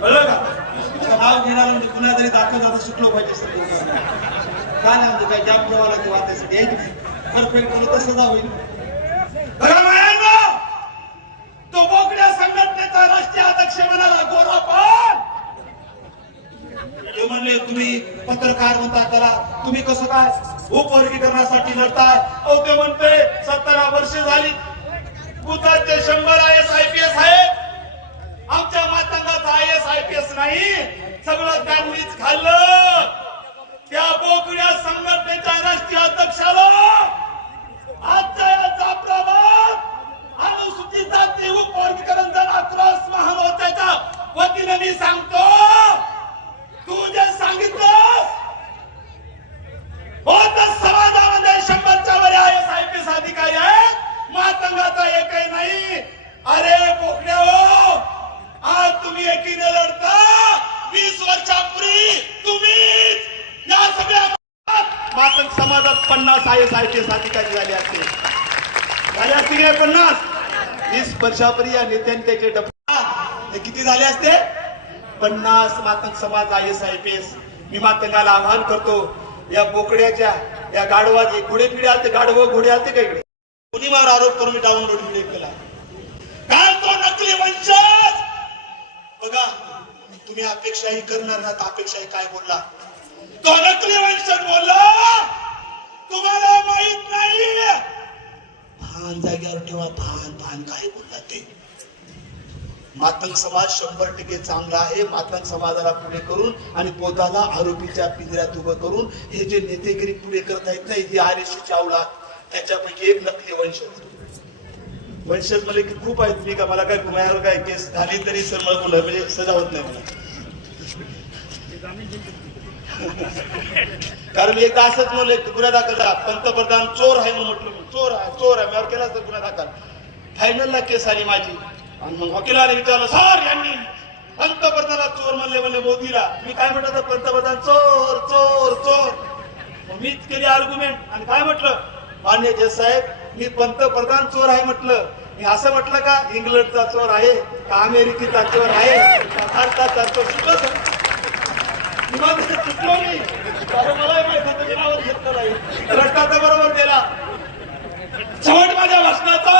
कळलं का? नाव घेणार म्हणजे पुन्हा तरी दाखल जाता सुटलो पाहिजे. काय नाही म्हणजे काय जाम प्रवाला ते वाचायसाठी आहे की नाही? परफेक्ट करू तसं जावं. बघा मायांनो, तो बोकड्या संघटनेचा राष्ट्रीय अध्यक्ष म्हणाला गोरापान. ते म्हणले तुम्ही पत्रकार म्हणता त्याला, तुम्ही कसं काय उपवर्गीकरणासाठी लढताय? अहो ते म्हणते 17 वर्ष झाली बुथाचे 100 IAS IPS आहेत. आमच्या मातंगाचा IAS IPS नाही, सगळं त्यांनीच खाल्लं. त्या बोकड्या संघटनेच्या राष्ट्रीय अध्यक्षाला आजच्या या जाफराबाद अनुसूचित जाती उपवर्गीकरण जन आक्रोश महामोर्चाच्या वतीने मी सांगतो, तू जे सांगितलं बौद्ध समाजामध्ये 100च्या वर IAS IPS अधिकारी आहेत, मातंगाचा एकही नाही. अरे बोकड्या हो, आज तुम्ही एकीने लढता. 20 वर्षापूर्वी तुम्हीच या सगळ्या मातंग समाजात 50 IAS IPS अधिकारी झाले असते. झाले असते काय 50? 20 वर्षापूर्वी या नेत्यांनी त्याचे डबे किती झाले असते? 50 मातंग समाज IAS IPS. मी मातंगाला आवाहन करतो, या बोकड्याच्या या गाढवाचे घोडे पिढे आलते, गाढव घोडे आलते का इकडे? कुणीवर आरोप करून मी डाउनलोड व्हिडिओ केला. काय तो नकली वंशज. बघा तुम्ही अपेक्षाही करणार ना, अपेक्षाही काय बोलला? तो नकली वंशज बोलला, तुम्हाला माहित नाही. भान जाग्यावर ठेवा, भान काय बोलला ते. मातंग समाज 100% चांगला आहे. मातंग समाजाला पुढे करून आणि पोताला आरोपीच्या पिंजऱ्यात उभं करून हे जे नेतेगिरी पुढे करता येत नाही, जी RSCची अवलाद, त्याच्यापैकी एक नकली वंशज. वंशज मला की खूप आहेत. मी का मला काय माझ्यावर काय केस झाली तरी सर मला बोला म्हणजे सजा होत नाही मला. कारण मी एकदा असंच म्हणलं गुन्हा दाखल झाला, पंतप्रधान चोर आहे म्हणून म्हटलं, चोर आहे माझ्यावर केला तर गुन्हा दाखल. फायनलला केस आली माझी आणि मग वकिलाने विचारलं, सर यांनी पंतप्रधानाला चोर म्हणले मोदीला. मी काय म्हटलं तर पंतप्रधान चोर चोर चोर. मग मीच केली आर्ग्युमेंट आणि काय म्हटलं, मान्य जज साहेब मी पंतप्रधान चोर आहे म्हटलं. मी असं म्हटलं का इंग्लंडचा चोर आहे का अमेरिकेचा चोर आहे का भारताचा चोर? चुकलो सर, चुकलो मी. मला माहित होतं मी नावच घेतलं नाही. रट्टा तर बरोबर दिला. शेवट माझ्या भाषणाचा